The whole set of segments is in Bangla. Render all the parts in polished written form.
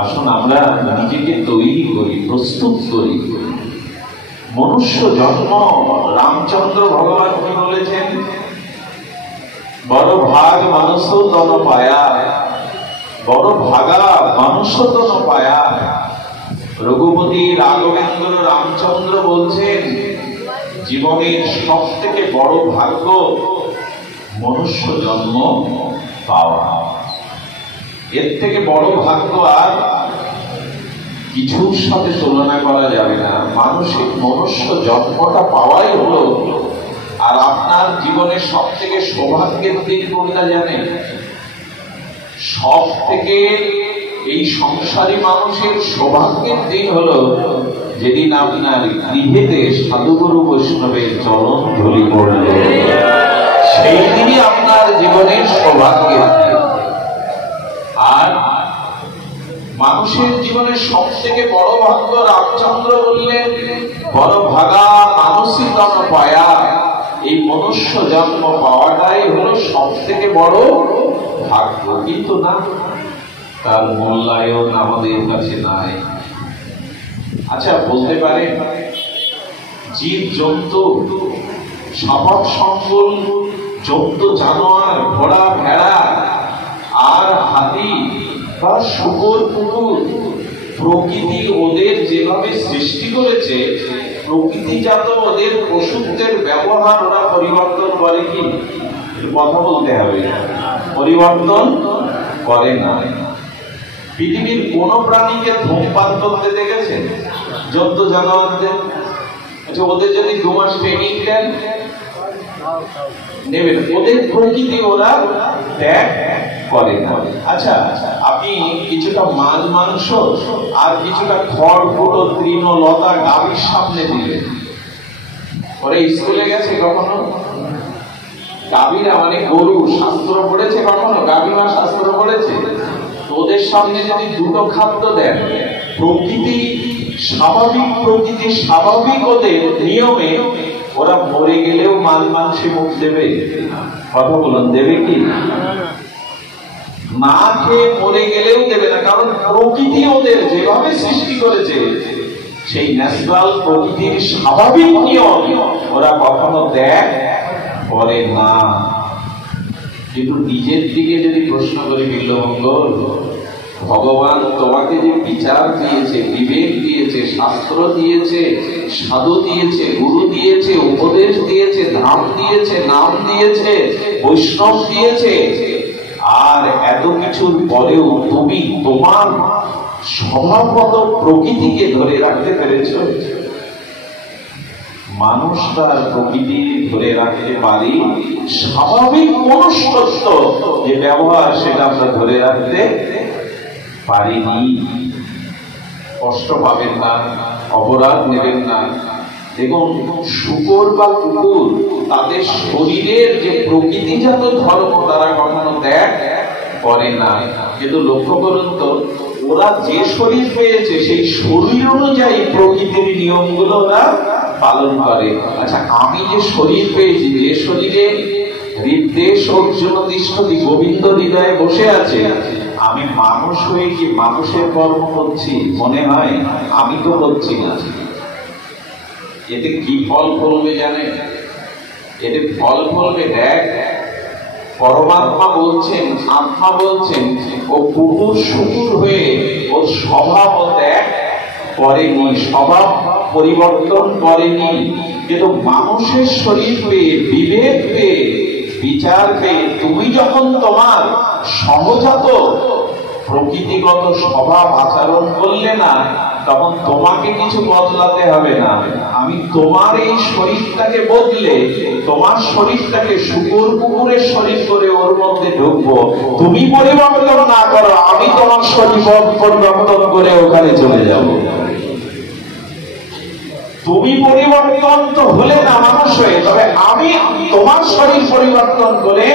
আসুন আমরা নিজেকে তৈরি করি, প্রস্তুত করি। মনুষ্য জন্ম, রামচন্দ্র ভগবান কি বলেছেন? বড় ভাগ মানুষ তন পায়া, বড় ভাগা মানুষ তন পায়া। রঘুপতি রাঘবেন্দ্র রামচন্দ্র বলছেন জীবনের সব থেকে বড় ভাগ্য মনুষ্য জন্ম পাওয়া। এর থেকে বড় ভাগ্য আর কিছুর সাথে তুলনা করা যাবে না। মানুষের মনুষ্য জন্মটা পাওয়াই হলো। আর আপনার জীবনের সব থেকে সৌভাগ্যের দিন কোনটা জানেন? সব থেকে এই সংসারী মানুষের সৌভাগ্যের দিন হলো যেদিন আপনার গৃহেতে সাধুগুরু বৈষ্ণবের চরণ ধুলি পড়বে, সেই দিনই আপনার জীবনের সৌভাগ্যের দিন। আর মানুষের জীবনের সব থেকে বড় ভাগ্য রামচন্দ্র বললেন বড় ভাগা মানুষই তন পায়া। এই মনুষ্য জন্ম পাওয়াটাই হলো সব থেকে বড় ভাগ্য। কিন্তু না, তার মূল্যায়ন আমাদের কাছে নাই। আচ্ছা বলতে পারে জীব জন্তু, স্বভাব সংকুল জন্তু, জানোয়ার, ঘোড়া, ভেড়া আর হাতি বা শুকর, কুকুর, প্রকৃতি ওদের যেভাবে সৃষ্টি করেছে, প্রকৃতিজাত ওদের ওষুধের ব্যবহার ওরা পরিবর্তন করে কি? কথা বলতে হবে, পরিবর্তন করে না। পৃথিবীর কোন প্রাণীকে ধূমপান করতে দেখেছে? জন্তু জানোয়ারদের। আচ্ছা ওদের যদি 2 মাস ট্রেনিং দেন নেবেন, ওদের প্রকৃতি ওরা ত্যাগ করে না। আচ্ছা আপনি কিছুটা মাছ মাংস আর কিছুটা খড় ফুটো তৃণ লতা গাভীর সামনে দিলেন, ওরা স্কুলে গেছে কখনো? গাভীরা মানে গরু শাস্ত্র পড়েছে কখনো? গাভীরা শাস্ত্র পড়েছে? ওদের সামনে যদি দুটো খাদ্য দেন, প্রকৃতি স্বাভাবিক ওদের নিয়মে ওরা মরে গেলেও মাছ মাংসে মুখ দেবে? কথা বলুন, দেবে কি? না খেয়ে মরে গেলেও দেবে না। কারণ প্রকৃতি ওদের যেভাবে সৃষ্টি করেছে, সেই ন্যাচারাল প্রকৃতির স্বাভাবিক নিয়ম ওরা কখনো ত্যাগ করে না। কিন্তু নিজের দিকে যদি প্রশ্ন করি বিল্লমঙ্গল, ভগবান তোমাকে যে বিচার দিয়েছে, বিবেক দিয়েছে, শাস্ত্র দিয়েছে, সাধু দিয়েছে, গুরু দিয়েছে, উপদেশ দিয়েছে, ধাম দিয়েছে, নাম দিয়েছে, বৈষ্ণব দিয়েছে, আর এত কিছুর পরেও তুমি তোমার স্বভাবগত প্রকৃতিকে ধরে রাখতে পেরেছ? মানুষ তার প্রকৃতি ধরে রাখতে পারি, স্বাভাবিক মনুষ্যত্ব যে ব্যবহার সেটা আমরা ধরে রাখতে পারিনি। কষ্ট পাবেন না, অপরাধ নেবেন না। দেখুন শুকর বা কুকুর তাদের শরীরের যে প্রকৃতিজাত ধর্ম তারা কখনো ত্যাগ করে না। কিন্তু লক্ষ্য করুন তো, ওরা যে শরীর পেয়েছে সেই শরীর অনুযায়ী প্রকৃতির নিয়মগুলো ওরা পালন করে। আচ্ছা আমি যে শরীর পেয়েছি, যে শরীরে হৃদয় অর্জুন তিষ্ঠতি গোবিন্দ হৃদয়ে বসে আছে, আমি মানুষ হয়ে কি মানুষের কর্ম করছি? মনে হয় আমি তো করছি না। এতে কি ফল ফলবে জানেন? এতে ফল ফলবে দেখ, পরমাত্মা বলছেন, আত্মা বলছেন ও কুকুর শুকুর হয়ে ওর স্বভাব ত্যাগ করেনি, স্বভাব পরিবর্তন করেনি। কিন্তু মানুষের শরীর পেয়ে, বিবেক পেয়ে, বিচার পেয়ে তুমি যখন তোমার সহজাত প্রকৃতিগত স্বভাব আচরণ করলে না, তখন তোমাকে কিছু বদলাতে হবে না। আমি তোমার এই শরীরটাকে বদলে তোমার শরীরটাকে শুকুর কুকুরের শরীর করে ওর মধ্যে ঢুকবো। তুমি পরিবর্তন না করো, আমি তোমার শরীর পরিবর্তন করে ওখানে চলে যাব। তুমি পরিবর্তন তো হলে না মানুষ হয়ে, তবে আমি তোমার শরীর পরিবর্তন করে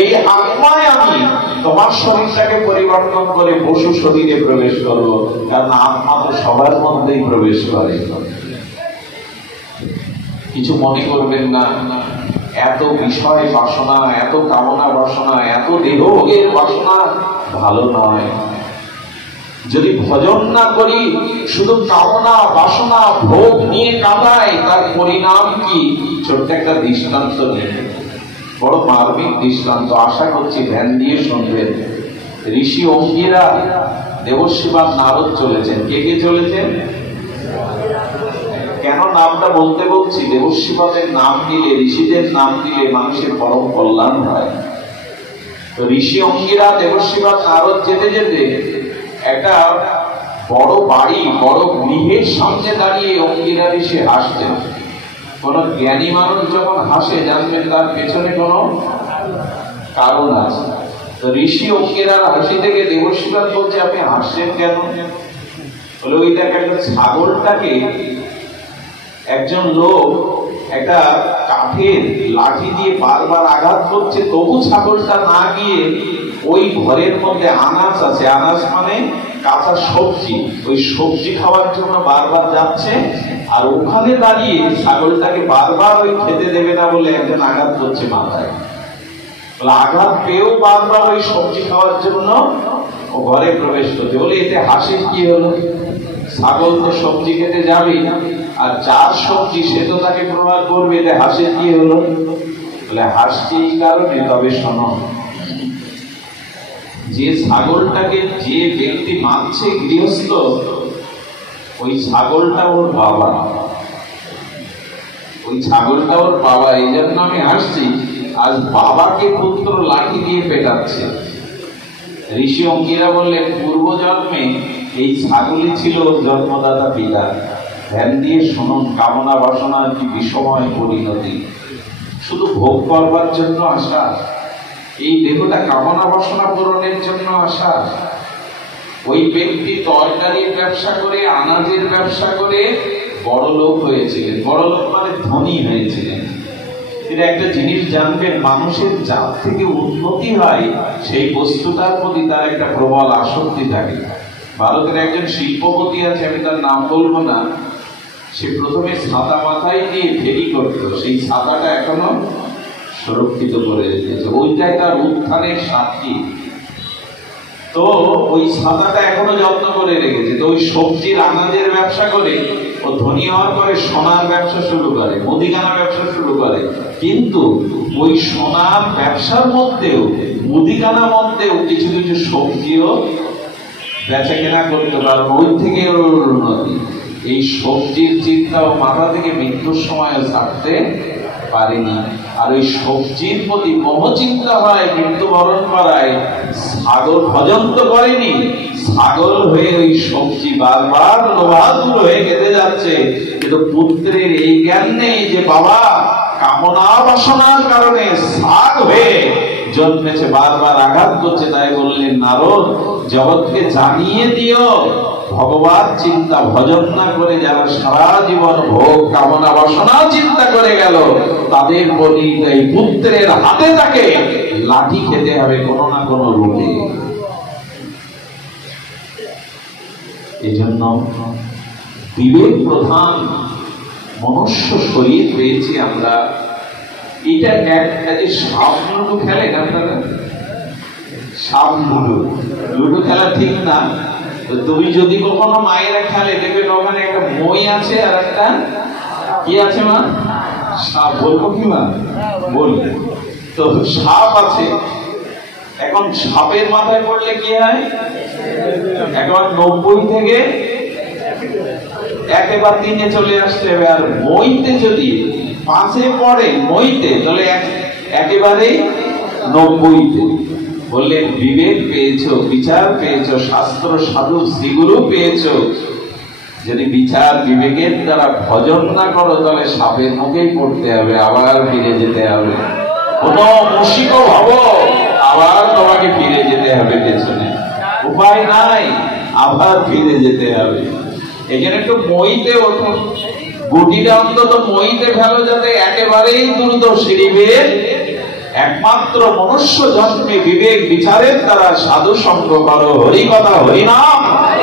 এই আত্মায় আমি তোমার শরীরটাকে পরিবর্তন করে পশু শরীরে প্রবেশ করবো। কারণ আত্মা তো সবার মধ্যেই প্রবেশ করে। কিছু মনে করবেন না, এত বিষয় বাসনা, এত কামনা বাসনা, এত দেহভোগের বাসনা ভালো নয়। যদি ভজন না করি, শুধু কামনা বাসনা ভোগ নিয়ে কাটাই, তার পরিণাম কি? ছোট্ট একটা দৃষ্টান্ত নিয়ে, বড় মার্মিক দৃষ্টান্ত, আশা করছি ধ্যান দিয়ে শুনবেন। ঋষি অঙ্গিরা দেবশিবান নারদ চলেছেন। কে কে চলেছেন? কেন নামটা বলতে বলছি? দেবশিবাদের নাম দিলে, ঋষিদের নাম দিলে মানুষের পরম কল্যাণ হয়। তো ঋষি অঙ্গিরা দেবশিবান নারদ যেতে যেতে একটা বড় বাড়ি, বড় গৃহের সামনে দাঁড়িয়ে অঙ্গিরা ঋষি হাসছেন। কোন জ্ঞানী মানুষ যখন হাসে, জানবেন তার পেছনে কোন কারণ আছে। তো ঋষি অঙ্গিরার হাসি থেকে দেবশিবান বলছে, আপনি হাসছেন কেন? বলে, ওই দেখ, একটা ছাগলটাকে একজন লোক একটা কাঠের লাঠি দিয়ে বারবার আঘাত করছে, তবু ছাগলটা না গিয়ে ওই ঘরের মধ্যে আনাজ আছে, আনাজ মানে কাঁচা সবজি, ওই সবজি খাওয়ার জন্য বারবার যাচ্ছে। আর ওখানে দাঁড়িয়ে ছাগলটাকে বারবার ওই খেতে দেবে না বলে একজন আঘাত করছে মাথায়। আঘাত পেয়েও বারবার ওই সবজি খাওয়ার জন্য ও ঘরে প্রবেশ করছে। বলে, এতে হাসির কি হলো? ছাগল তো সবজি খেতে যাবে, আর যার সবজি সে তো তাকে প্রহার করবে, এতে হাসির কি হলো? বলে, হাসছে এই কারণে, তবে শোনো, যে ছাগলটাকে যে ব্যক্তি মারছে গৃহস্থ, ওই ছাগলটা ওর বাবা, ওই ছাগলটা ওর বাবা। এই জন্য আমি হাসছি, আজ বাবাকে পুত্র লাঠি দিয়ে পেটাচ্ছে। ঋষি অঙ্গিরা বললেন, পূর্ব জন্মে এই ছাগলই ছিল ওর জন্মদাতা পিতা। ধ্যান দিয়ে শুনুন, কামনা বাসনার কি বিষময় পরিণতি। শুধু ভোগ করবার জন্য আসা, এই দেহটা কামনা বাসনা পূরণের জন্য আসা। ওই ব্যক্তি তরকারির ব্যবসা করে, আনাজের ব্যবসা করে বড় লোক হয়েছিলেন। বড় লোক মানে ধনী হয়েছিলেন। এটা একটা জিনিস জানবেন, মানুষের যার থেকে উন্নতি হয় সেই বস্তুটার প্রতি তার একটা প্রবল আসক্তি থাকে। ভারতের একজন শিল্পপতি আছে, আমি তার নাম বলবো না, সে প্রথমে ছাতা মাথায় দিয়ে ফেরি করতো, সেই ছাতাটা এখনো সুরক্ষিত করে রেখেছে, ওইটাই তার উত্থানের সাক্ষী। তো ওই ছাতাটা এখনো যত্ন করে রেখেছে। তো ওই সবজির আনাজের ব্যবসা করে ও ধনী হওয়ার পরে সোনার ব্যবসা শুরু করে, মুদিখানা ব্যবসা শুরু করে। কিন্তু ওই সোনার ব্যবসার মধ্যেও, মুদিখানার মধ্যেও কিছু কিছু সবজিও বেচা কেনা করতে পারবো, ওই থেকে ওর উন্নতি। এই সবজির চিন্তা ও মাথা থেকে মৃত্যুর সময়ও ছাড়তে পারেনি। আর ওই সবজির প্রতি মোহ চিন্তা হয়, মৃত্যুবরণ করায়। ছাগল ভজন তো করেনি, ছাগল হয়ে ওই সবজি বারবার লোভাতুর হয়ে খেতে যাচ্ছে। কিন্তু পুত্রের এই জ্ঞান নেই যে বাবা কামনা বাসনার কারণে ছাগ হয়ে জন্মেছে, বারবার আঘাত করছে। তাই বললেন, নারদ, জগৎকে জানিয়ে দিও, ভগবান চিন্তা ভজন না করে যারা সারা জীবন ভোগ কামনা বাসনা চিন্তা করে গেল, তাদের বলি এই পুত্রের হাতে তাকে লাঠি খেতে হবে কোনো না কোনো রূপে। এই জন্য বিবেক প্রধান মনুষ্য শরীর পেয়েছি আমরা। এটা একটা যে সাপ লুডু খেলেন আপনারা, সাপ লুডু, লুডু খেলা ঠিক না। তুমি যদি কখনো মায়েরা খেলে, দেখবেন ওখানে একটা মই আছে আর একটা কি আছে মা? সাপ। বলবো কি মা? বলবে তো সাপ আছে। এখন সাপের মাথায় পড়লে কি হয়? একবার 90 থেকে একেবারে 3-এ চলে আসতে হবে। আর মইতে যদি 5-এ পড়ে মইতে, তাহলে একেবারে 90-তে। বললেন, বিবেক পেয়েছো, বিচার পেয়েছো, শাস্ত্র সাধু শ্রীগুরু পেয়েছো, যদি বিচার বিবেকের দ্বারা ভজন না করো, তাহলে সাপের মুখেই পড়তে হবে, আবার ফিরে যেতে হবে। কোনো মুশিক ভাব, আবার তোমাকে ফিরে যেতে হবে পেছনে, উপায় নাই, আবার ফিরে যেতে হবে। এই জন্য একটু মইতে ওঠো, গুটিটা অন্তত মইতে ফেলো, যাতে একেবারেই দ্রুত সিঁড়িবে। একমাত্র মনুষ্য জন্মে বিবেক বিচারের দ্বারা সাধু সঙ্গ করো, হরি কথা হরিনাম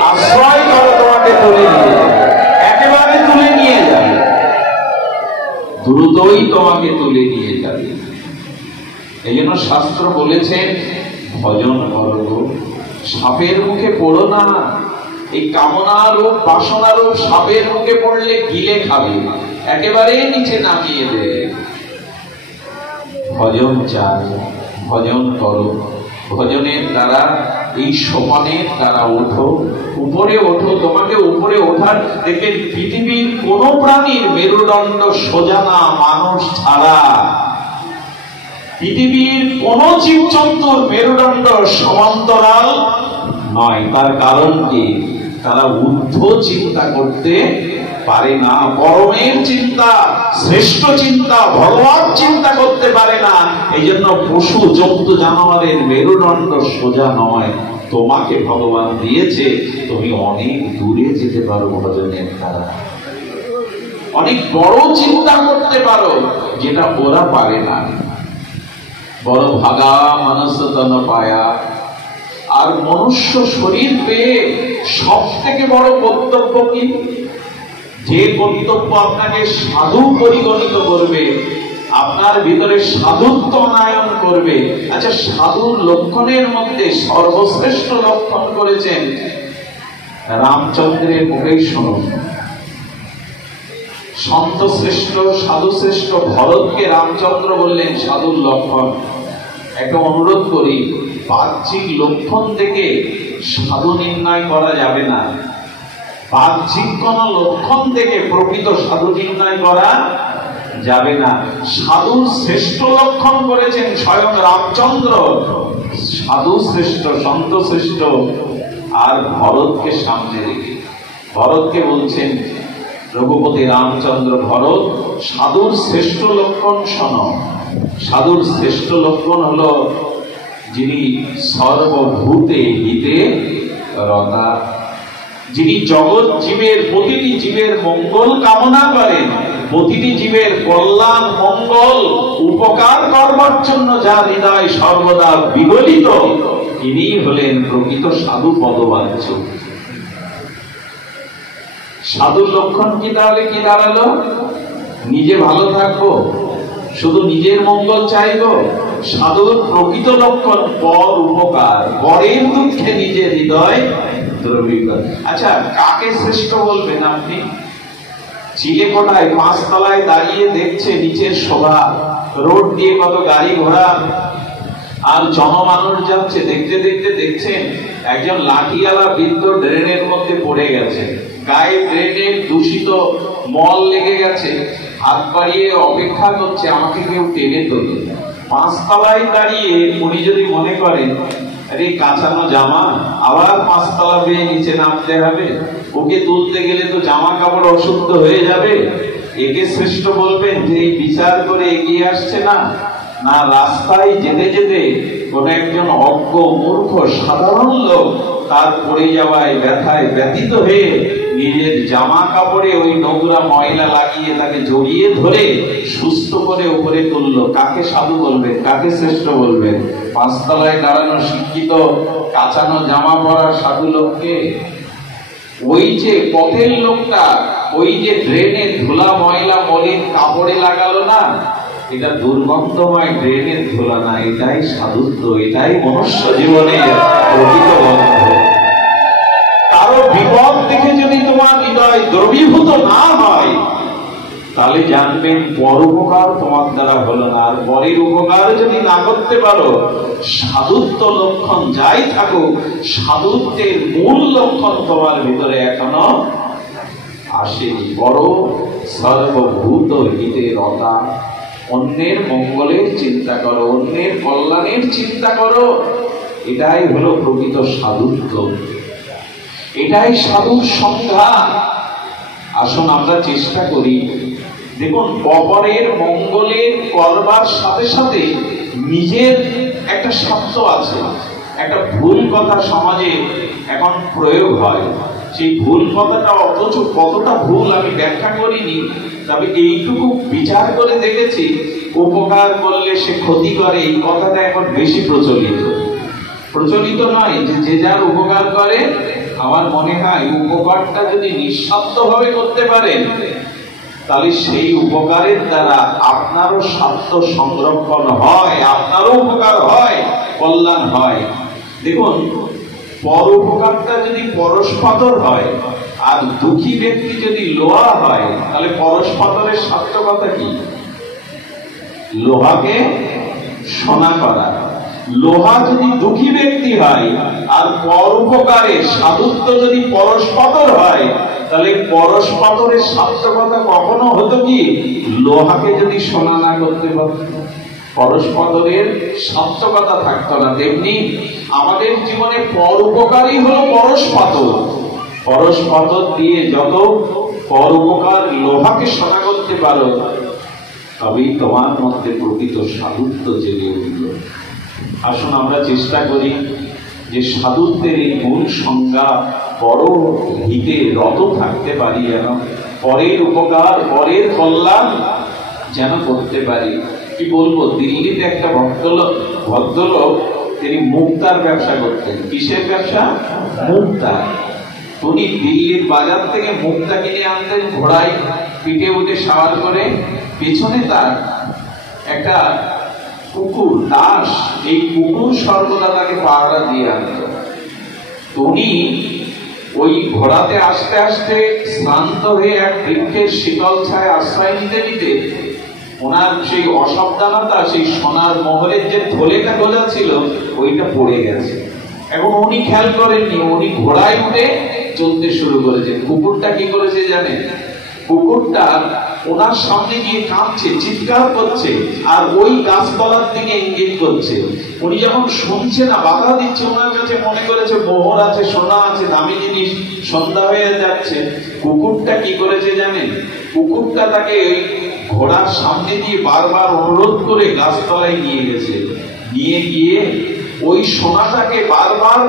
আশ্রয় করো, তোমাকে তুলে নিয়ে যাবে, একেবারে তুলে নিয়ে যাবে, দ্রুতই তোমাকে তুলে নিয়ে যাবে। এই জন্য শাস্ত্র বলেছেন, ভজন করো, সাপের মুখে পড়ো না। এই কামনারূপ বাসনারূপ সাপের মুখে পড়লে গিলে খাবে, একেবারে নিচে নামিয়ে দেবে। ভজন চাই, ভজন করো, ভজনের দ্বারা এই সোপানের দ্বারা ওঠো, উপরে ওঠো। তোমাকে উপরে ওঠার, দেখবেন পৃথিবীর কোন প্রাণীর মেরুদণ্ড সোজা না মানুষ ছাড়া। পৃথিবীর কোন জীবজন্তুর মেরুদণ্ড সমান্তরাল নয়। তার কারণ কি? তারা ঊর্ধ্ব চিন্তা করতে পারে না, পরমের চিন্তা, শ্রেষ্ঠ চিন্তা, ভগবান চিন্তা করতে পারে না। এই জন্য পশু জন্তু জানোয়ারের মেরুদণ্ড সোজা নয়। তোমাকে ভগবান দিয়েছে, তুমি অনেক দূরে যেতে পারো ভজনের দ্বারা, অনেক বড় চিন্তা করতে পারো, যেটা ওরা পারে না। বড় ভাগা মানুষ তন পায়া। আর মনুষ্য শরীর পেয়ে সব থেকে বড় কর্তব্য কি? যে কর্তব্য আপনাকে সাধু পরিগণিত করবে, আপনার ভিতরে সাধুত্ব আনায়ন করবে। আচ্ছা, সাধুর লক্ষণের মধ্যে সর্বশ্রেষ্ঠ লক্ষণ করেছেন রামচন্দ্রের মুখেই শুনুন। সন্ত শ্রেষ্ঠ, সাধু শ্রেষ্ঠ ভরতকে রামচন্দ্র বললেন সাধুর লক্ষণ। একটা অনুরোধ করি, বাহ্যিক লক্ষণ থেকে সাধু নির্ণয় করা যাবে না। বাহ্যিক কোন লক্ষণ থেকে প্রকৃত সাধু নির্ণয় করা যাবে না। সাধুর শ্রেষ্ঠ লক্ষণ করেছেন স্বয়ং রামচন্দ্র। সাধু শ্রেষ্ঠ, সন্ত শ্রেষ্ঠ, আর ভরতকে সামনে রেখে ভরতকে বলছেন, রঘুপতি রামচন্দ্র ভরত, সাধুর শ্রেষ্ঠ লক্ষণ শোনো। সাধুর শ্রেষ্ঠ লক্ষণ হলো যিনি সর্বভূতে হিতে রতা, যিনি জগৎ জীবের, প্রতিটি জীবের মঙ্গল কামনা করেন, প্রতিটি জীবের কল্যাণ মঙ্গল উপকার করবার জন্য যার হৃদয় সর্বদা বিগলিত, তিনি হলেন প্রকৃত সাধু পদবাচ্য। সাধুর লক্ষণ কি তাহলে কি দাঁড়ালো? নিজে ভালো থাকবো, শুধু নিজের মঙ্গল চাইবো? সাধুর প্রকৃত লক্ষণ পর উপকার, পরের দুঃখে নিজের হৃদয় দ্রবীকরণ। আচ্ছা, কাকে শ্রেষ্ঠ বলবেন আপনি? চিলেকোঠায় 5 তলায় দাঁড়িয়ে দেখছে নিচের শোভা, রোড দিয়ে কত গাড়ি ঘোড়া আর জনমানুষ যাচ্ছে, দেখতে দেখতে দেখছেন একজন লাঠিওয়ালা বৃদ্ধ ড্রেনের মধ্যে পড়ে গেছে, গায়ে ড্রেনের দূষিত মল লেগে গেছে, হাত বাড়িয়ে অপেক্ষা করছে আমাকে কেউ টেনে তোলে। 5 তলায় দাঁড়িয়ে উনি যদি মনে করেন আরে কাঁচানো জামা, আবার 5 তলা বেয়ে নিচে নামতে হবে, ওকে তুলতে গেলে তো জামা কাপড় অশুদ্ধ হয়ে যাবে, একে শ্রেষ্ঠ বলবেন যে এই বিচার করে এগিয়ে আসছে না? না, রাস্তায় যেতে যেতে কোন একজন অজ্ঞ মূর্খ সাধারণ লোক তার পড়ে যাওয়ায় ব্যথায় ব্যথিত হয়ে নিজের জামা কাপড়ে ওই নোংরা ময়লা লাগিয়ে তাকে জড়িয়ে ধরে সুস্থ করে উপরে তুললো। কাকে সাধু বলবেন? কাকে শ্রেষ্ঠ বলবেন? 5 তলায় দাঁড়ানো শিক্ষিত কাঁচানো জামা পরা সাধু লোককে? ওই যে পথের লোকটা ওই যে ড্রেনে ধুলা ময়লা মলিন কাপড়ে লাগালো না, এটা দুর্গন্ধময় ড্রেনের ধুলা না, এটাই সাধুত্ব, এটাই মনুষ্য জীবনের প্রকৃত গন্ধ। কারো বিপদ দেখে যদি তোমার হৃদয় দ্রবীভূত না হয়, তাহলে জানবেন পর উপকার তোমার দ্বারা হলো না। আর পরের উপকার যদি না করতে পারো, সাধুত্ব লক্ষণ যাই থাকুক, সাধুত্বের মূল লক্ষণ তোমার ভিতরে এখনো আসেনি। বড় সর্বভূত হিতে রতা, অন্যের মঙ্গলের চিন্তা করো, অন্যের কল্যাণের চিন্তা করো, এটাই হলো প্রকৃত সাধুত্ব, এটাই সাধুর সংজ্ঞা। আসুন আমরা চেষ্টা করি, দেখুন অপরের মঙ্গলের করবার সাথে সাথে নিজের একটা স্বার্থ আছে। একটা ভুল কথা সমাজে এখন প্রয়োগ হয়, সেই ভুল কথাটা অথচ কতটা ভুল আমি ব্যাখ্যা করিনি, তবে এইটুকু বিচার করে দেখেছি, উপকার করলে সে ক্ষতি করে, এই কথাটা এখন বেশি প্রচলিত নয় যে যে যার উপকার করে। আমার মনে হয় উপকারটা যদি নিঃস্বার্থ ভাবে করতে পারেন, তাহলে সেই উপকারের দ্বারা আপনারও স্বার্থ সংরক্ষণ হয়, আপনারও উপকার হয়, কল্যাণ হয়। দেখুন পরোপকারটা যদি পরশপাতর হয় আর দুঃখী ব্যক্তি যদি লোহা হয়, তাহলে পরশপাতরের সার্থকতা কি? লোহাকে সোনা করা। লোহা যদি দুঃখী ব্যক্তি হয় আর পরোপকারে সাধুত্ব যদি পরশপাতর হয়, তাহলে পরশপাতরের সার্থকতা কখনো হতো কি? লোহাকে যদি সোনা না করতে পারত, পরশপাতরের সার্থকতা থাকতো না। তেমনি আমাদের জীবনে পরোপকারই হলো পরশপাতর। পরশপাতর দিয়ে যত পরোপকার লোহাকে সোনা করতে পারো, তবেই তোমার মধ্যে প্রকৃত সাধুত্ব জেগে উঠল। আসুন আমরা চেষ্টা করি যে সাধুত্বের এই মূল সংজ্ঞা বড় হিতে রত থাকতে পারি, যেন পরের উপকার পরের কল্যাণ যেন করতে পারি। কি বলবো, দিল্লিতে একটা ভদ্রলোক তিনি মুক্তার ব্যবসা করতেন। কিসের ব্যবসা? মুক্তা। উনি দিল্লির বাজার থেকে মুক্তা কিনে আনতেন, ঘোড়ায় পিঠে উঠে সাওয়ার করে, পেছনে তার একটা কুকুর দাস, এই কুকুর সর্বদা তাকে পাহারা দিয়ে আনত। উনি ওই ঘোড়াতে আস্তে আস্তে শ্রান্ত হয়ে এক বৃক্ষের শীতল ছায় আশ্রয় নিতে নিতে ওনার সেই অসাবধানতা, সেই সোনার মোহরের যে থলেটা গোজা ছিল ওইটা পড়ে গেছে। এখন উনি খেয়াল করেননি, উনি ঘোড়ায় উঠে চলতে শুরু করেছে। কুকুরটা কি করেছে জানেন? কুকুরটা ওনার সামনে গিয়ে কাঁপছে, চিৎকার করছে, আর ওই গাছতলার দিকে ইঙ্গিত করছে। উনি যখন শুনছে না, বাধা দিচ্ছে, ওনার কাছে মনে করেছে মোহর আছে, সোনা আছে, দামি জিনিস। সন্ধ্যা হয়ে যাচ্ছে, কুকুরটা কি করেছে জানেন? কুকুরটা তাকে ঘোড়ার সামনে দিয়ে বারবার অনুরোধ করে গাছতলায় নিয়ে গেছে। নিয়ে গিয়ে ওই সোনাটাকে বারবার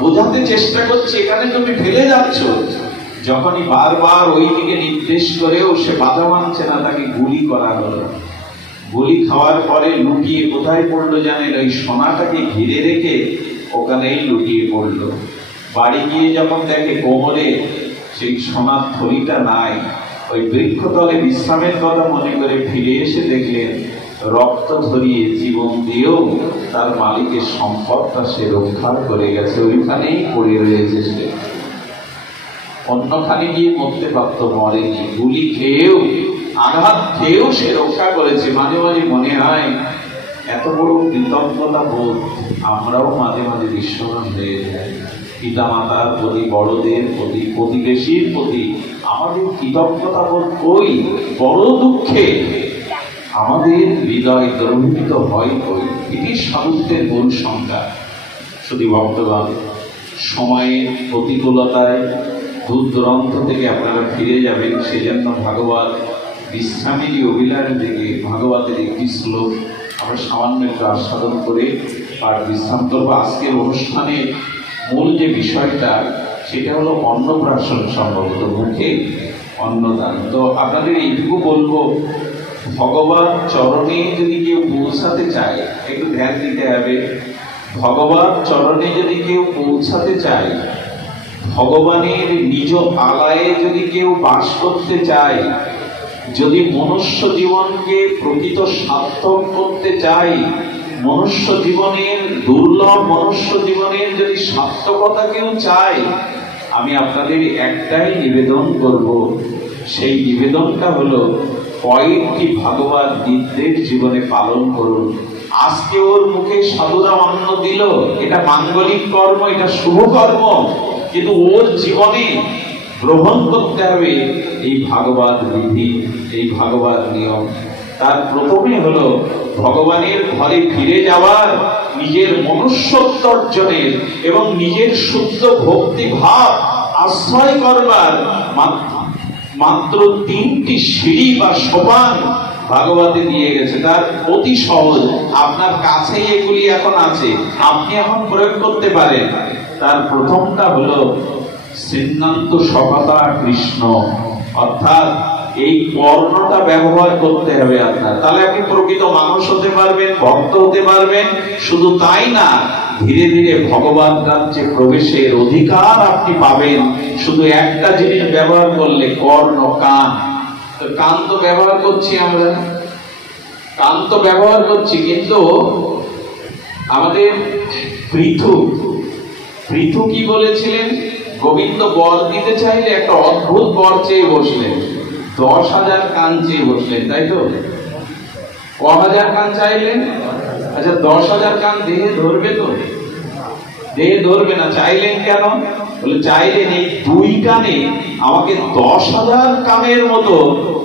বোঝাতে চেষ্টা করছে, এখানে তুমি ফেলে যাচ্ছ। যখনই বারবার ওই দিকে নির্দেশ করেও সে বাধা মানছে না, তাকে গুলি করা হলো। গুলি খাওয়ার পরে লুটিয়ে কোথায় পড়লো জানেন? ওই সোনাটাকে ঘিরে রেখে ওখানেই লুটিয়ে পড়লো। বাড়ি গিয়ে যখন দেখে কোমরে সেই সোনার থলিটা নাই, ওই বৃক্ষতলে বিশ্রামের কথা মনে করে ফিরে এসে দেখলেন রক্ত ধরিয়ে জীবন দিয়েও তার মালিকের সম্পদটা সে রক্ষা করে গেছে, ওইখানেই পড়ে রয়েছে। সে অন্যখানে গিয়ে মরতে পারত, মরেনি। গুলি খেয়েও, আঘাত খেয়েও সে রক্ষা করেছে। মাঝে মাঝে মনে হয় এত বড় কৃতজ্ঞতা বোধ আমরাও মাঝে মাঝে বিস্মরণ হয়ে যাই। পিতা মাতার প্রতি, বড়দের প্রতি, প্রতিবেশীর প্রতি আমাদের কৃতজ্ঞতা বোধ কই? বড় দুঃখে আমাদের হৃদয় দ্রবিত হয় কই? এটি সাধুত্বের মূল সংজ্ঞা। শুধু ভক্তগণ, সময়ের প্রতিকূলতায় দূর দূরান্ত থেকে আপনারা ফিরে যাবেন, সেজন্য ভাগবত বিশ্রামেরই অভিলাষ থেকে ভাগবতের একটি শ্লোক আমরা সামান্য একটু আস্বাদন করে পাঠ বিশ্রাম করবো। আজকের অনুষ্ঠানে মূল যে বিষয়টা সেটা হলো অন্নপ্রাশন, সম্ভবত মুখে অন্নদান। তো আপনাদের এইটুকু বলবো, ভগবান চরণে যদি কেউ পৌঁছাতে চায়, একটু ধ্যান দিতে হবে। ভগবান চরণে যদি কেউ পৌঁছাতে চায়, ভগবানের নিজ আলয়ে যদি কেউ বাস করতে চায়, যদি মনুষ্য জীবনকে প্রকৃত সার্থক করতে চায়, মনুষ্য জীবনের দুর্লভ মনুষ্য জীবনের যদি সার্থকতা কেউ চায়, আমি আপনাদের একটাই নিবেদন করব। সেই নিবেদনটা হলো কয়েকটি ভাগবত নির্দেশ জীবনে পালন করুন। আজকে ওর মুখে সাধুরা অন্ন দিল, এটা মাঙ্গলিক কর্ম, এটা শুভ কর্ম, কিন্তু ওর জীবনে গ্রহণ করতে হবে এই ভাগবত বিধি, এই ভাগবত নিয়ম। তার প্রথমে হলো ভগবানের ঘরে ফিরে যাওয়ার, নিজের মনুষ্যত্ব অর্জনের এবং নিজের শুদ্ধ ভক্তি ভাব আশ্রয় করবার মাত্র 3টি সিঁড়ি বা সোপান ভাগবতে দিয়ে গেছে। তার অতি সহজ, আপনার কাছে এগুলি এখন আছে, আপনি এখন প্রয়োগ করতে পারেন। তার প্রথমটা হলো সিদ্ধান্ত সভা কৃষ্ণ, অর্থাৎ এই কর্ণটা ব্যবহার করতে হবে আপনার, তাহলে আপনি প্রকৃত মানুষ হতে পারবেন, ভক্ত হতে পারবেন। শুধু তাই না, ধীরে ধীরে ভগবান রাজ্যে প্রবেশের অধিকার আপনি পাবেন। শুধু একটা জিনিস ব্যবহার করলে, কর্ণ, কান। কান তো ব্যবহার করছি আমরা, কান তো ব্যবহার করছি, কিন্তু আমাদের পৃথু পৃথু কি বলেছিলেন? গোবিন্দ বর দিতে চাইলে একটা অদ্ভুত বর চেয়ে বসলেন, 10,000 কান চেয়ে বসলেন, তাই তো? 1000 কান চাইলেন? আচ্ছা, 10,000 কান দেহে ধরবে তো? দেহে ধরবে না। চাইলেন কেন? বলে চাইলেন এই 2 কানে আমাকে 10,000 কানের মতো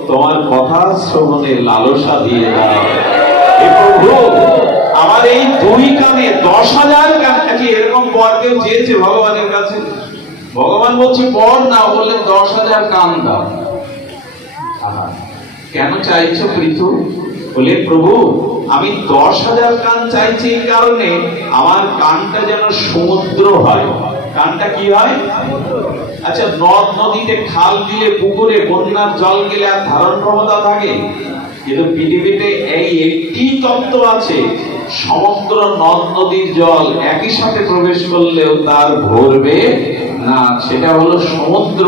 তোমার কথা শ্রবণের লালসা দিয়ে দাও। হে প্রভু, আমার এই 2 কানে 10,000 কান। কি এরকম বর কেউ চেয়েছে ভগবানের কাছে? ভগবান বলছে বর না, বললেন 10,000 কান দাও। কেন চাইছো পৃথু? বলে প্রভু, আমি 10,000 কান চাইছি এই কারণে আমার কানটা যেন সমুদ্র হয়। কানটা কি হয়? আচ্ছা, নদ নদীতে, খাল বিলে, পুকুরে বন্যার জল গেলে আর ধারণ ক্ষমতা থাকে? কিন্তু পৃথিবীতে এই একটি তত্ত্ব আছে, সমগ্র নদ নদীর জল একই সাথে প্রবেশ করলেও তার ভরবে না, সেটা হলো সমুদ্র।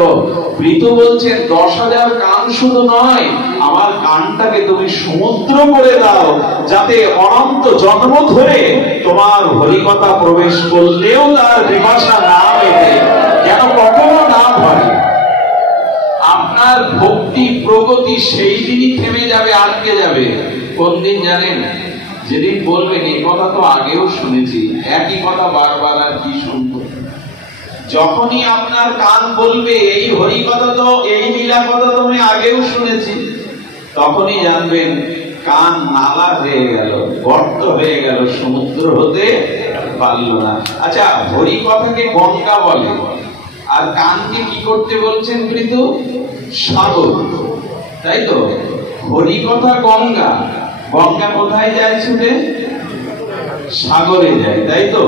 পৃথু বলছেন 10,000 কান শুধু নয়, আমার কানটাকে তুমি সমুদ্র করে দাও, যাতে অনন্ত জন্ম ধরে তোমার হরিকথা প্রবেশ করলেও তার পিপাসা না মেটে, যেন কখনো না ভরে। আপনার ভক্তি প্রগতি সেই দিনই থেমে যাবে, আটকে যাবে। কোন দিন জানেন? যেদিন বলবেন এই কথা তো আগেও শুনেছি, একই কথা বারবার আর কি শুনবো। যখনই আপনার কান বলবে এই হরি কথা তো, এই লীলা কথা তো আমি আগেও শুনেছি, তখনই জানবেন কান নালা হয়ে গেল, গর্ত হয়ে গেল, সমুদ্র হতে পারল না। আচ্ছা, হরি কথাকে গঙ্গা বলে, আর কানকে কি করতে বলছেন পৃথু? সাগর, তাই তো? হরি কথা গঙ্গা, গঙ্গা কোথায় যায় ছুটে? সাগরে যায়, তাই তো?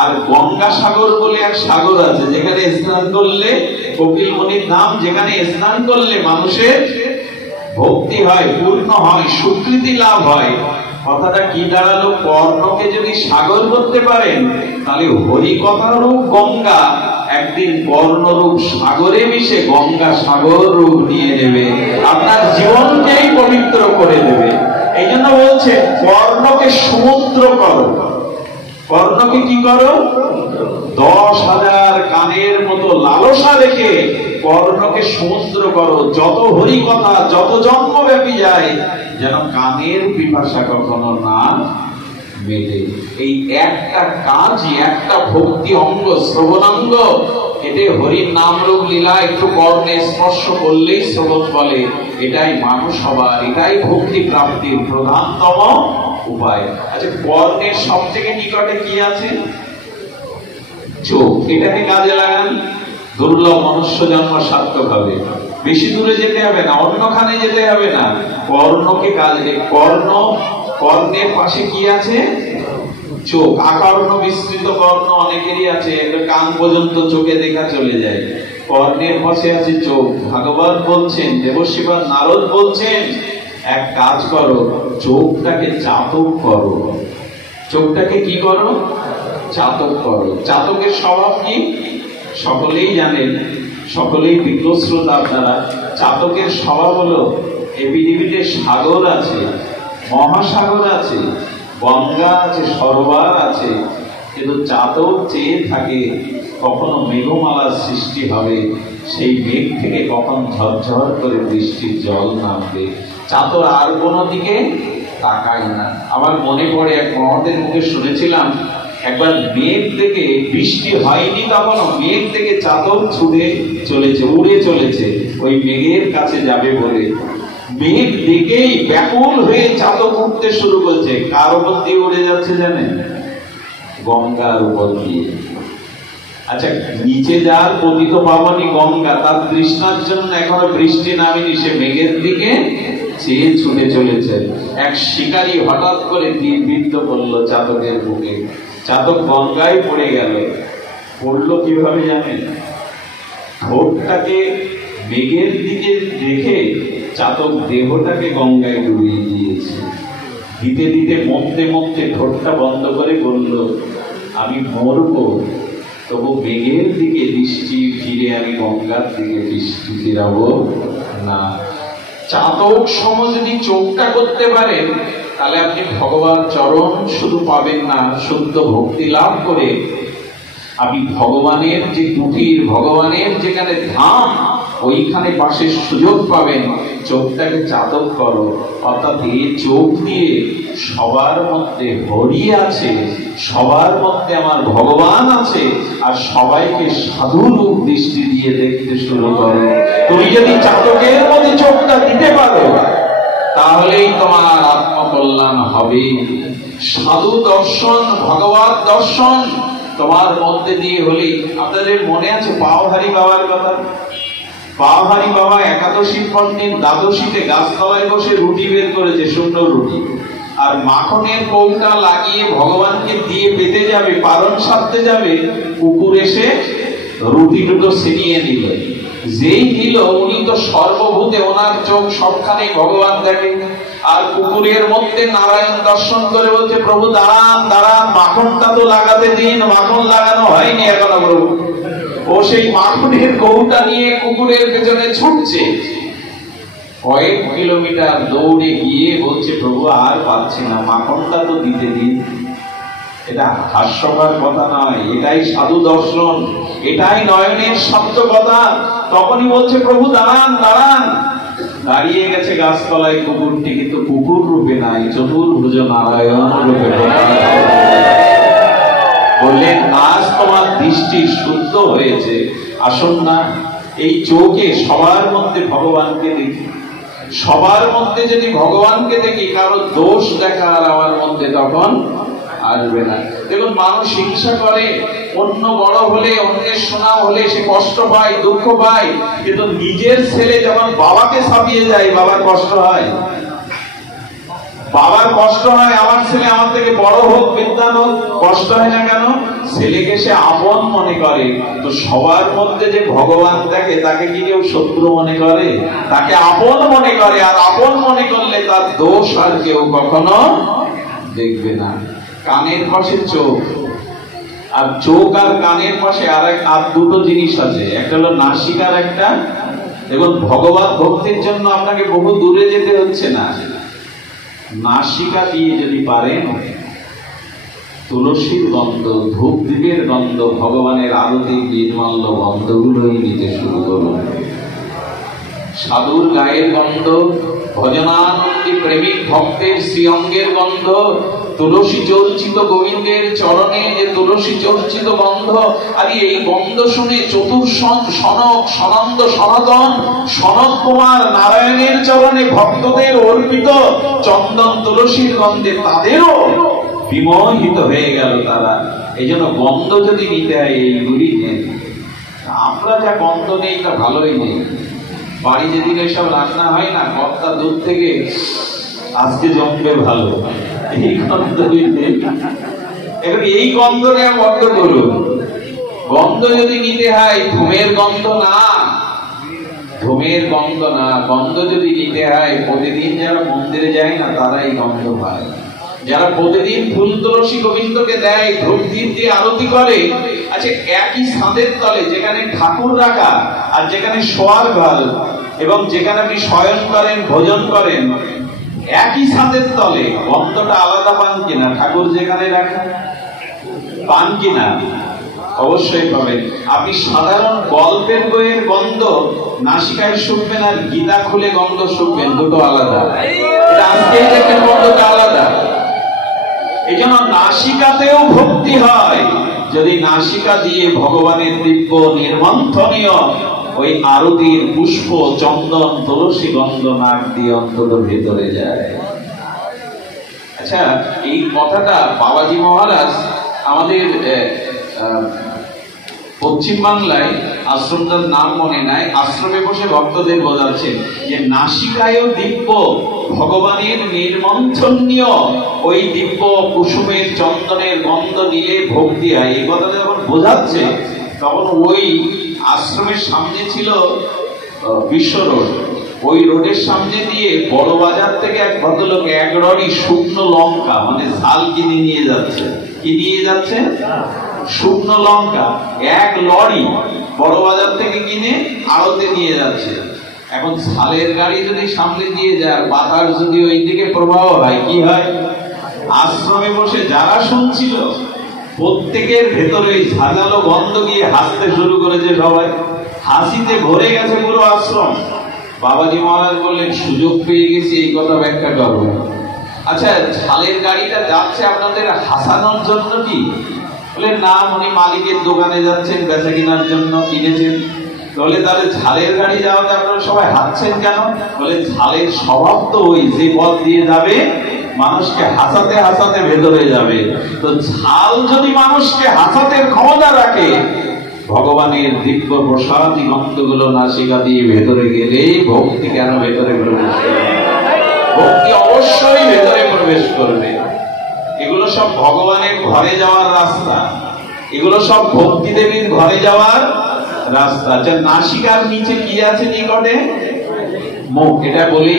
আর গঙ্গা সাগর বলে এক সাগর আছে, যেখানে স্নান করলে, কপিল মুনির নাম, যেখানে স্নান করলে মানুষের ভক্তি হয়, পূর্ণ হয়, সুকৃতি লাভ হয়। কথাটা কি দাঁড়ালো? কর্ণকে যদি সাগর করতে পারেন, তাহলে হরি কথার রূপ গঙ্গা একদিন বর্ণরূপ সাগরে মিশে গঙ্গা সাগর রূপ নিয়ে নেবে, আপনার জীবনকেই পবিত্র করে দেবে। এই জন্য বলছে কর্ণকে সমুদ্র করো। কর্ণকে কি করো? 10,000 কানের মতো লালসা রেখে কর্ণকে সমুদ্র করো। যত হরি কথা যত জন্মব্যাপী যায়, যেন কানের পিপাসা কখনো না মেটে। এই একটা কাজই, একটা ভক্তি অঙ্গ, শ্রবণাঙ্গ, এতে হরির নাম রূপ লীলা একটু কর্ণে স্পর্শ করলেই শ্রবণ বলে। এটাই মানুষ হবার, এটাই ভক্তি প্রাপ্তির প্রধানতম উপায়। আচ্ছা, কর্ণের সব থেকে নিকটে কি আছে? চোখ। এটাকে কাজে লাগান, দুর্লভ মনুষ্য জন্ম সার্থক হবে। বেশি দূরে যেতে হবে না, অন্যখানে যেতে হবে না, কর্ণকে কাজে। কর্ণের পাশে কি আছে? চোখ। আকর্ণ বিস্তৃত কর্ণ অনেকেরই আছে, কান পর্যন্ত চোখে দেখা চলে যায়। কর্ণের পাশে আছে চোখ। ভাগবত বলছেন, দেবশিবা নারদ বলছেন, এক কাজ করো, চোখটাকে চাতক করো। চোখটাকে কি করো? চাতক করো। চাতকের স্বভাব কি? সকলেই জানেন, সকলেই বিজ্ঞশ্রোতা আপনারা। চাতকের স্বভাব হলো, এই পৃথিবীতে সাগর আছে, মহাসাগর আছে, গঙ্গা আছে, সরোবর আছে, কিন্তু চাতক চেয়ে থাকে কখনো মেঘমালার সৃষ্টি হবে, সেই মেঘ থেকে কখন ঝরঝর করে বৃষ্টির জল নামবে। চাতক আর কোনো দিকে তাকায় না। আমার মনে পড়ে এক মহতের মুখে শুনেছিলাম, একবার মেঘ থেকে, বৃষ্টি হয়নি তখনও, মেঘ থেকে চাতক ছুটে চলেছে, উড়ে চলেছে ওই মেঘের কাছে যাবে বলে। মেঘ দেখেই ব্যাকুল হয়ে চাতক উঠতে শুরু করছে। কার উপর দিয়ে উড়ে যাচ্ছে জানেন? গঙ্গার উপর দিয়ে। আচ্ছা, নিচে যার পতিত পাবনী গঙ্গা, তার তৃষ্ণার জন্য এখনো বৃষ্টি নামেনি, সে মেঘের দিকে চেয়ে ছুটে চলেছে। এক শিকারী হঠাৎ করে তীর বিদ্ধ করলো চাতকের বুকে। চাতক গঙ্গায় পড়ে গেল। পড়লো কিভাবে জানেন? ঠোঁটটাকে মেঘের দিকে দেখে চাতক দেহটাকে গঙ্গায় ডুবিয়ে দিয়েছে। দিতে দিতে মরতে মরতে ঠোঁটটা বন্ধ করে বলল, আমি মরবো, তবু মেঘের দিকে দৃষ্টি ফিরে আমি গঙ্গার দিকে দৃষ্টি ফিরাবো না। চাতক সম যদি চোখটা করতে পারেন, তাহলে আপনি ভগবান চরণ শুধু পাবেন না, শুদ্ধ ভক্তি লাভ করে আপনি ভগবানের যে কুটির, ভগবানের যেখানে ধাম, ওইখানে বাসের সুযোগ পাবেন। চোখটাকে চাতক করো, অর্থাৎ এই চোখ দিয়ে সবার মধ্যে হরি আছে, সবার মধ্যে আমার ভগবান আছে, আর সবাইকে সাধুরূপ দৃষ্টি দিয়ে দেখতে শুরু করো। তুমি যদি চাতকের মধ্যে চোখটা দিতে পারো, তাহলেই তোমার আত্মকল্যাণ হবে। সাধু দর্শন, ভগবত দর্শন তোমার মধ্যে দিয়ে হলে। আপনাদের মনে আছে পাওহারি বাবার কথা? পাওহারি বাবা একাদশীর পর দিন দ্বাদশীতে গাছতলায় বসে রুটি বের করেছে, শূন্য রুটি, আর মাখনের কৌটা লাগিয়ে ভগবানকে দিয়ে পেতে যাবে, পারণ সাধতে যাবে, কুকুর এসে রুটি দুটো ছিনিয়ে নিল। যেই দিল, উনি তো সর্বভূতে, ওনার চোখ সবখানে ভগবান দেখে। আর কুকুরের মধ্যে নারায়ণ দর্শন করে বলছে, প্রভু দাঁড়ান দাঁড়ান, মাখনটা তো লাগাতে দিন, মাখন লাগানো হয়নি এখনো প্রভু। ও সেই মাখনের কৌটা নিয়ে কুকুরের পেছনে ছুটছে, কয়েক কিলোমিটার দৌড়ে গিয়ে বলছে, প্রভু আর পাচ্ছি না, মাখনটা তো দিতে দিন। এটা হাস্যকর কথা নয়, এটাই সাধু দর্শন, এটাই নয়নের সত্য কথা। তখনই বলছে, প্রভু দাঁড়ান দাঁড়ান। দাঁড়িয়ে গেছে গাছতলায় কুকুরটি, কিন্তু কুকুর রূপে নাই, চতুর্ভুজ নারায়ণ রূপে। বললেন, আজ তোমার দৃষ্টি শুদ্ধ হয়েছে, আসুন না এই চোখে সবার মধ্যে ভগবানকে দেখি। সবার মধ্যে যদি ভগবানকে দেখি, কারো দোষ দেখার আমার মধ্যে তখন আসবে না। দেখুন, মানুষ হিংসা করে, অন্য বড় হলে, অন্যের সুনাম হলে সে কষ্ট পায়, দুঃখ পায়, কিন্তু নিজের ছেলে যখন বাবাকে ছাপিয়ে যায়, বাবার কষ্ট হয়। বাবার কষ্ট হয়, আমার ছেলে আমার থেকে বড় হোক, বিদ্বান হোক, কষ্ট হয় না কেন? ছেলেকে সে আপন মনে করে। তো সবার মধ্যে যে ভগবান দেখে, তাকে কি কেউ শত্রু মনে করে? তাকে আপন মনে করে, আর আপন মনে করলে তার দোষ আর কেউ কখনো দেখবে না। কানের পাশে চোখ, আর চোখ আর কানের পাশে আর দুটো জিনিস আছে, একটা হলো নাসিকার একটা। এবং ভগবত ভক্তির জন্য আপনাকে বহু দূরে যেতে হচ্ছে না, নাসিকা দিয়ে যদি পারেন তুলসীর গন্ধ, ধূপ দ্বীপের গন্ধ, ভগবানের আরতি, নির্মল্য গন্ধগুলোই নিতে শুরু করুন। সাধুর গায়ের গন্ধ, ভজনানন্দী প্রেমিক ভক্তের শ্রীঅঙ্গের গন্ধ, তুলসী চর্চিত গোবিন্দের চরণে যে তুলসী চর্চিত গন্ধ, আর এই গন্ধ শুনে চতুর্সং সনক, সনন্দ, সনাতন, সনত কুমার নারায়ণের চরণে ভক্তদের অর্পিত চন্দন তুলসীর গন্ধে তাদেরও বিমোহিত হয়ে গেল তারা। এই জন্য গন্ধ যদি নিতে হয়, এইগুলি নেই। আমরা যা গন্ধ নেই তা ভালোই নেই। বাড়ি যেদিন এসব রান্না হয় না, কর্তা দুধ থেকে আজকে জমবে ভালো, এই গন্ধ এখন এই গন্ধ নেওয়া বন্ধ করুন। গন্ধ যদি নিতে হয়, ধূমের গন্ধ না, ধূমের গন্ধ না, গন্ধ যদি নিতে হয়, প্রতিদিন যারা মন্দিরে যায় না তারাই গন্ধ পায়। যারা প্রতিদিন ফুল তুলসী গোবিন্দকে দেয়, ধূপ দ্বীপ দিয়ে আরতি করে, আচ্ছা একই ছাদের তলে যেখানে ঠাকুর রাখা আর যেখানে শোয়ার ঘর এবং যেখানে আপনি শয়ন করেন, ভোজন করেন, একই ছাদের তলে গন্ধটা আলাদা পান কিনা? ঠাকুর যেখানে রাখা পান কিনা? অবশ্যই পাবেন। আপনি সাধারণ গল্পের বইয়ের গন্ধ নাসিকায় শুকবেন, আর গীতা খুলে গন্ধ শুকবেন, দুটো আলাদা। আজকেই দেখবেন গন্ধটা আলাদা। এই জন্য নাসিকাতেও ভক্তি হয় যদি নাসিকা দিয়ে ভগবানের দিব্য নির্মন্থনীয় ওই আরতির পুষ্প, চন্দন, তুলসী গন্ধ নাক দিয়ে অন্তত ভেতরে যায়। আচ্ছা, এই কথাটা বাবাজি মহারাজ আমাদের পশ্চিম বাংলায়, আশ্রমটার নাম মনে নাই, আশ্রমে বসে ভক্তদের বোঝাচ্ছেন যে নাসিকায়ও দিব্য ভগবানের নির্মন্থনীয় ওই দিব্য কুসুমের চন্দনের গন্ধ নিলে ভক্তি হয়। এই কথাটা যখন বোঝাচ্ছে, তখন ওই আশ্রমের সামনে ছিল বিশ্ব রোড, ওই রোডের সামনে দিয়ে বড় বাজার থেকে এক ভদ্রলোক এক লরি শুকনো লঙ্কা, মানে ঝাল কিনে নিয়ে যাচ্ছে। কি নিয়ে যাচ্ছে? শুকনো লঙ্কা এক লরি বড় বাজার থেকে কিনে আড়তে নিয়ে যাচ্ছে। এখন ঝালের গাড়ি যদি সামনে দিয়ে যায়, বাতাস যদি ওই দিকে প্রবাহ হয়, কি হয়? আশ্রমে বসে যারা শুনছিল প্রত্যেকের ভেতরে ঝাঁঝালো গন্ধ গিয়ে হাসতে শুরু করেছে, সবাই হাসিতে ভরে গেছে পুরো আশ্রম। বাবাজি মহারাজ বললেন, সুযোগ পেয়ে গেছি, এই কথা ব্যাখ্যা করবো। আচ্ছা, ঝালের গাড়িটা যাচ্ছে আপনাদের হাসানোর জন্য কি? বলে না, উনি মালিকের দোকানে যাচ্ছেন বেচা কেনার জন্য, কিনেছেন। বলে তাহলে ঝালের গাড়ি যাওয়াতে আপনারা সবাই হাসছেন কেন? বলে ঝালের স্বভাব তো ওই, যে পথ দিয়ে যাবে মানুষকে হাসাতে হাসাতে ভেতরে যাবে। তো ঝাল যদি মানুষকে হাসাতে ক্ষমতা রাখে, ভগবানের দিব্য প্রসাদী গন্ধগুলো নাসিকা দিয়ে ভেতরে গেলে ভক্তি কেন ভেতরে প্রবেশ করবে? ভক্তি অবশ্যই ভেতরে প্রবেশ করবে। এগুলো সব ভগবানের ঘরে যাওয়ার রাস্তা, এগুলো সব ভক্তি দেবীর ঘরে যাওয়ার রাস্তা। আচ্ছা, নাসিকার নিচে কি আছে নিকটে? মুখ। এটা বলি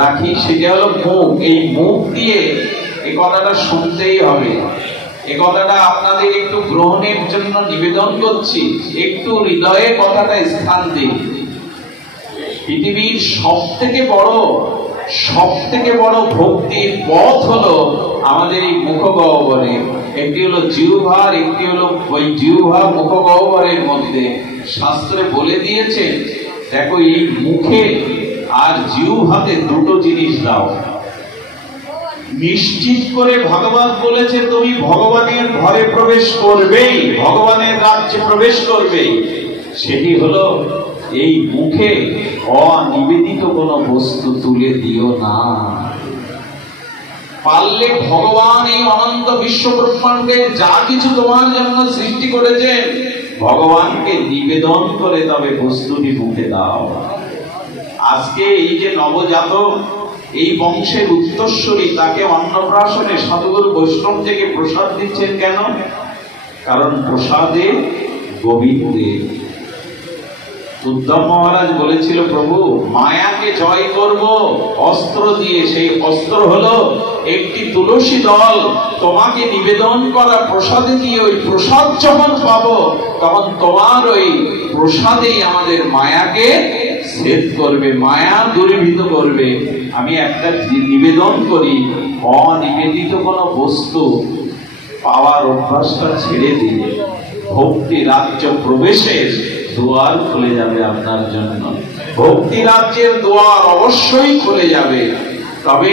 রাখি, সেটা হলো মুখ। এই মুখ দিয়ে এই কথাটা শুনতেই হবে। এই কথাটা আপনাদের একটু গ্রহণের জন্য নিবেদন করছি, একটু হৃদয়ে কথাটা স্থান দিন। পৃথিবীর সব থেকে বড় ভক্তির পথ হলো আমাদের এই মুখগহ্বরে। একটি হলো জিহ্বার, একটি হলো ওই জিহ্বা মুখগহ্বরের মধ্যে। শাস্ত্রে বলে দিয়েছে, দেখো এই মুখে আর জিহ্বাতে দুটো জিনিস দাও। নিশ্চিত করে ভগবান বলেছে তুমি ভগবানের ঘরে প্রবেশ করবেই, ভগবানের রাজ্যে প্রবেশ করবেই। সেটি হলো এই মুখে অনিবেদিত কোনো বস্তু তুলে দিও না। পারলে ভগবান এই অনন্ত বিশ্ব ব্রহ্মাণ্ডে যা কিছু তোমার জন্য সৃষ্টি করেছেন, ভগবানকে নিবেদন করে তবে বস্তুটি মুখে দাও। আজকে এই যে নবজাতক, এই বংশের উত্তরসূরি, তাকে অন্নপ্রাশনে সাধুগুরু বৈষ্ণব থেকে প্রসাদ দিচ্ছেন কেন? কারণ প্রসাদে গোবিন্দে। উদ্ধব মহারাজ বলেছিল, প্রভু মায়াকে জয় করব অস্ত্র দিয়ে। সেই অস্ত্র হলো একটি তুলসী দল, তোমাকে নিবেদন করা প্রসাদে দিয়ে ওই প্রসাদ যখন পাবো, তখন তোমার ওই প্রসাদেই আমাদের মায়াকে ছেদ করবে, মায়া দূরীভূত করবে। আমি একটা নিবেদন করি, অনিবেদিত কোনো বস্তু পাওয়ার অভ্যাসটা ছেড়ে দিয়ে ভক্তি রাজ্য প্রবেশের দুয়ার খুলে যাবে আপনার জন্য। ভক্তি রাজ্যের দুয়ার অবশ্যই খুলে যাবে। তবে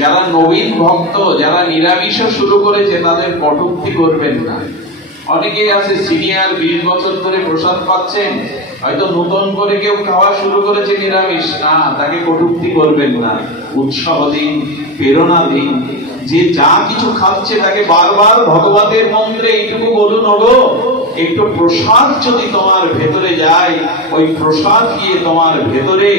যারা নবীন ভক্ত, যারা নিরামিষ শুরু করেছে, তাদের কটূক্তি করবেন না। অনেকেই আছে সিনিয়র 20 বছর ধরে প্রসাদ পাচ্ছেন, হয়তো নতুন করে কেউ খাওয়া শুরু করেছে নিরামিষ, না, তাকে কটূক্তি করবেন না। উৎসাহ দিন, প্রেরণা দিন। যে যা কিছু খাচ্ছে তাকে বারবার ভগবতের মন্ত্রে এইটুকু বলুন, ওগো একটু প্রসাদ যদি তোমার ভেতরে যায়, ওই প্রসাদ গিয়ে তোমার ভেতরে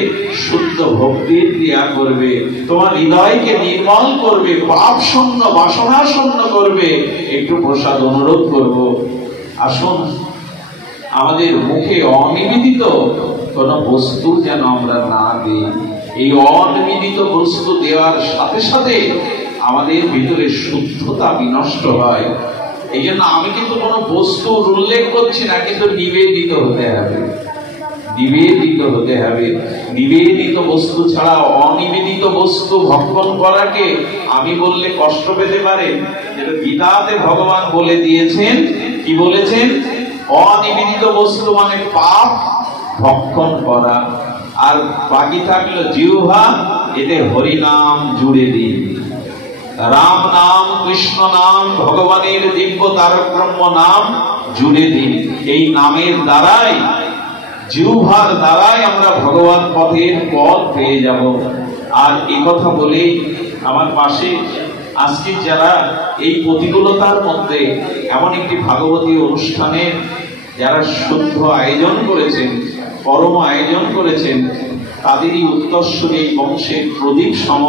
শুদ্ধ ভক্তির ক্রিয়া করবে, তোমার হৃদয়কে নির্মল করবে, পাপ শূন্য বাসনা শূন্য করবে। একটু প্রসাদ অনুরোধ করব। আসুন, আমাদের মুখে অনিবেদিত কোন বস্তু যেন আমরা না দিই। এই অনিবেদিত বস্তু দেওয়ার সাথে সাথে আমাদের ভিতরে শুদ্ধতা বিনষ্ট হয়। এই জন্য আমি কিন্তু কোনো বস্তুর উল্লেখ করছি না, কিন্তু নিবেদিত হতে হবে, নিবেদিত হতে হবে। নিবেদিত বস্তু ছাড়া অনিবেদিত বস্তু ভক্ষণ করাকে আমি বললে কষ্ট পেতে পারে। যেটা গীতাতে ভগবান বলে দিয়েছেন, কি বলেছেন? অনিবেদিত বস্তু মানে পাপ ভক্ষণ করা। আর বাকি থাকলো জিহ্বা, এতে হরিনাম জুড়ে দিন, রাম নাম, কৃষ্ণ নাম, ভগবানের দিব্য তারক ব্রহ্ম নাম জুড়ে দিন। এই নামের দ্বারাই, জিহ্বার দ্বারাই আমরা ভগবান পথের পথ পেয়ে যাব। আর এই কথা বলে আমার পাশে আজকে যারা এই প্রতিকূলতার মধ্যে এমন একটি ভাগবতী অনুষ্ঠানের যারা শুদ্ধ আয়োজন করেছেন, পরম আয়োজন করেছেন, তাদেরই উত্তরসূরি এই বংশের প্রদীপ সম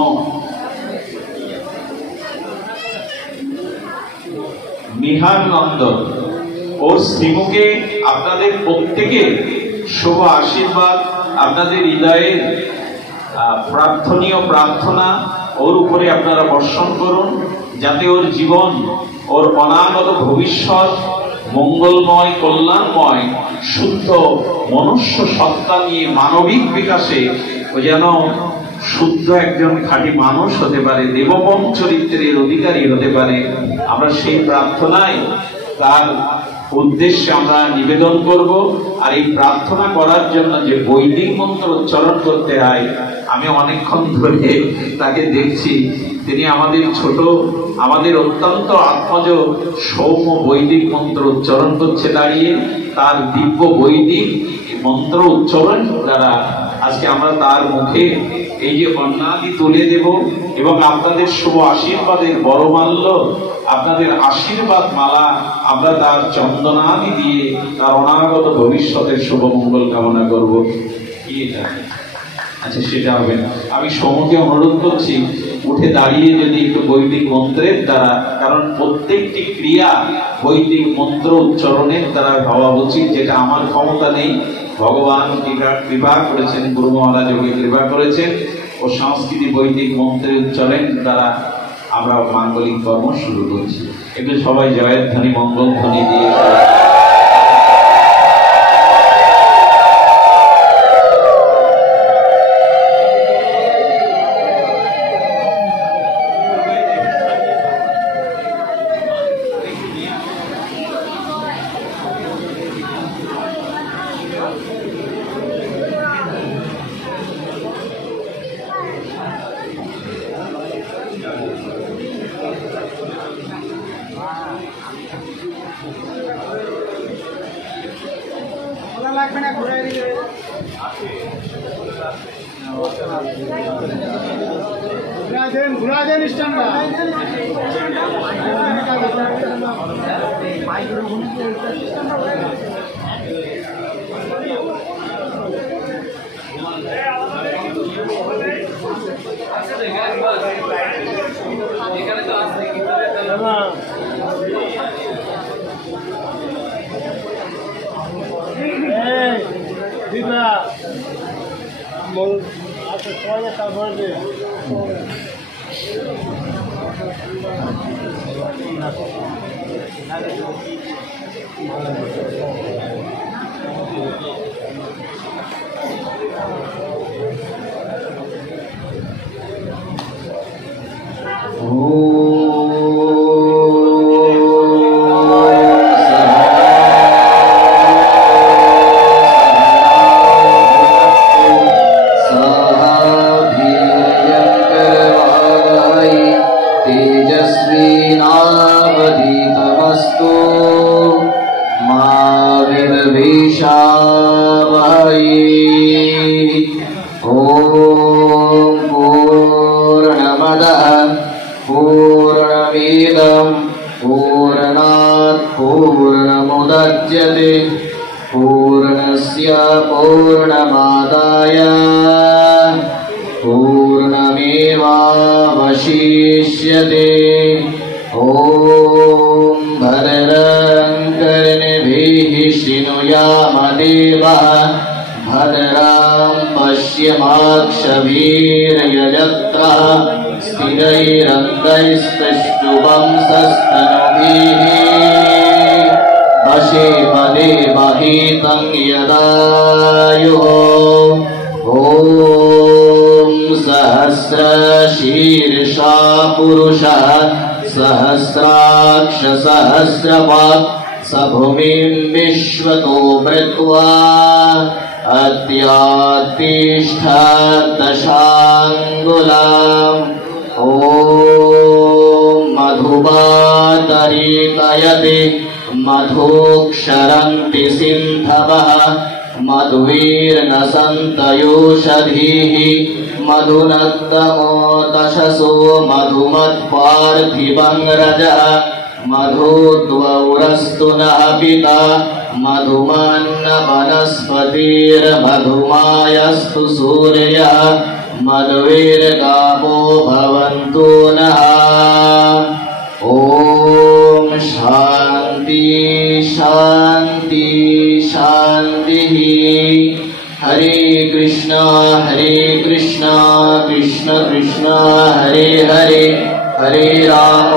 নিহার নন্দন ওর শ্রীমুখে আপনাদের প্রত্যেকের শুভ আশীর্বাদ, আপনাদের হৃদয়ের প্রার্থনীয় প্রার্থনা ওর উপরে আপনারা বর্ষণ করুন, যাতে ওর জীবন, ওর অনাগত ভবিষ্যৎ মঙ্গলময়, কল্যাণময়, শুদ্ধ মনুষ্য সত্তা নিয়ে মানবিক বিকাশে ও যেন শুদ্ধ একজন খাঁটি মানুষ হতে পারে, দেবপম চরিত্রের অধিকারী হতে পারে। আমরা সেই প্রার্থনায় তার উদ্দেশ্যে আমরা নিবেদন করব। আর এই প্রার্থনা করার জন্য যে বৈদিক মন্ত্র উচ্চারণ করতে হয়, আমি অনেকক্ষণ ধরে তাকে দেখছি, তিনি আমাদের ছোট, আমাদের অত্যন্ত আত্মজ সৌম্য বৈদিক মন্ত্র উচ্চারণ করছে দাঁড়িয়ে। তার দিব্য বৈদিক মন্ত্র উচ্চারণ দ্বারা আজকে আমরা তার মুখে এই যে অন্নাদি তুলে দেব এবং আপনাদের শুভ আশীর্বাদের বড়মাল্য, আপনাদের আশীর্বাদ মালা আমরা তার চন্দনাদি দিয়ে তার অনাগত ভবিষ্যতের শুভ মঙ্গল কামনা করব। কি এটা? আচ্ছা, সেটা হবে না। আমি সমুখে অনুরোধ করছি উঠে দাঁড়িয়ে যদি একটু বৈদিক মন্ত্রের দ্বারা, কারণ প্রত্যেকটি ক্রিয়া বৈদিক মন্ত্র উচ্চারণের দ্বারা হওয়া উচিত, যেটা আমার ক্ষমতা নেই। ভগবান কৃপা করেছেন, গুরু মহারাজ কৃপা করেছেন, ও সংস্কৃতি বৈদিক মন্ত্রের উচ্চারণের দ্বারা আমরা মাঙ্গলিক কর্ম শুরু করছি। একটু সবাই জয়ের ধ্বনি, মঙ্গল ধ্বনি দিয়ে লাগবে না, ঘুরে দিলে ঘুরা দেন স্ট্যান্ডটা। এখানে তো আছে দিদা আচ্ছা, সবাই তারপরে पूर्णस्य पूर्णमादाय पूर्णमेवावशिष्यते। ॐ भद्रं कर्णेभिः शृणुयामदेवः भद्रं पश्येमाक्षभिर्यजत्रः स्थिरैरङ्गैस्तुष्टुवंशस्तनुभिः वशेमदे महितं यदायुः। ॐ सहस्रशीर्षा पुरुषः सहस्राक्ष सहस्रपात् स भूमिं विश्वतो मृत्वा अत्यातिष्ठत् दशाङ्गुलाम्। ॐ मधुवातरीकयते मधुक्षरन्ति सिन्धवः मधुवीर्नसन्तयोषधीः मधुनक्तमो दशसो मधुमत्पार्थिवं रजः मधुद्वौरस्तु नः पिता मधुमन्न वनस्पतिर्मधुमायस्तु सूर्यः मधुवीर्गावो भवन्तु नः। ॐ शान्ति शान्ति शान्तिः। हरे कृष्णा कृष्ण कृष्ण हरे हरे, हरे राम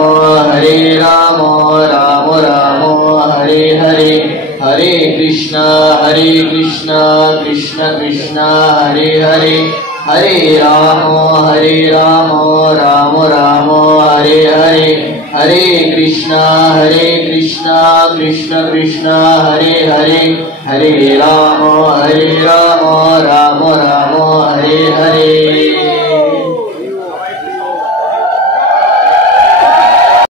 राम राम हरे हरे। हरे कृष्णा कृष्ण कृष्ण हरे हरे, हरे राम राम राम हरे हरे, हरे कृष्णा कृष्ण कृष्ण हरे हरे, हरे राम राम राम हरे हरे।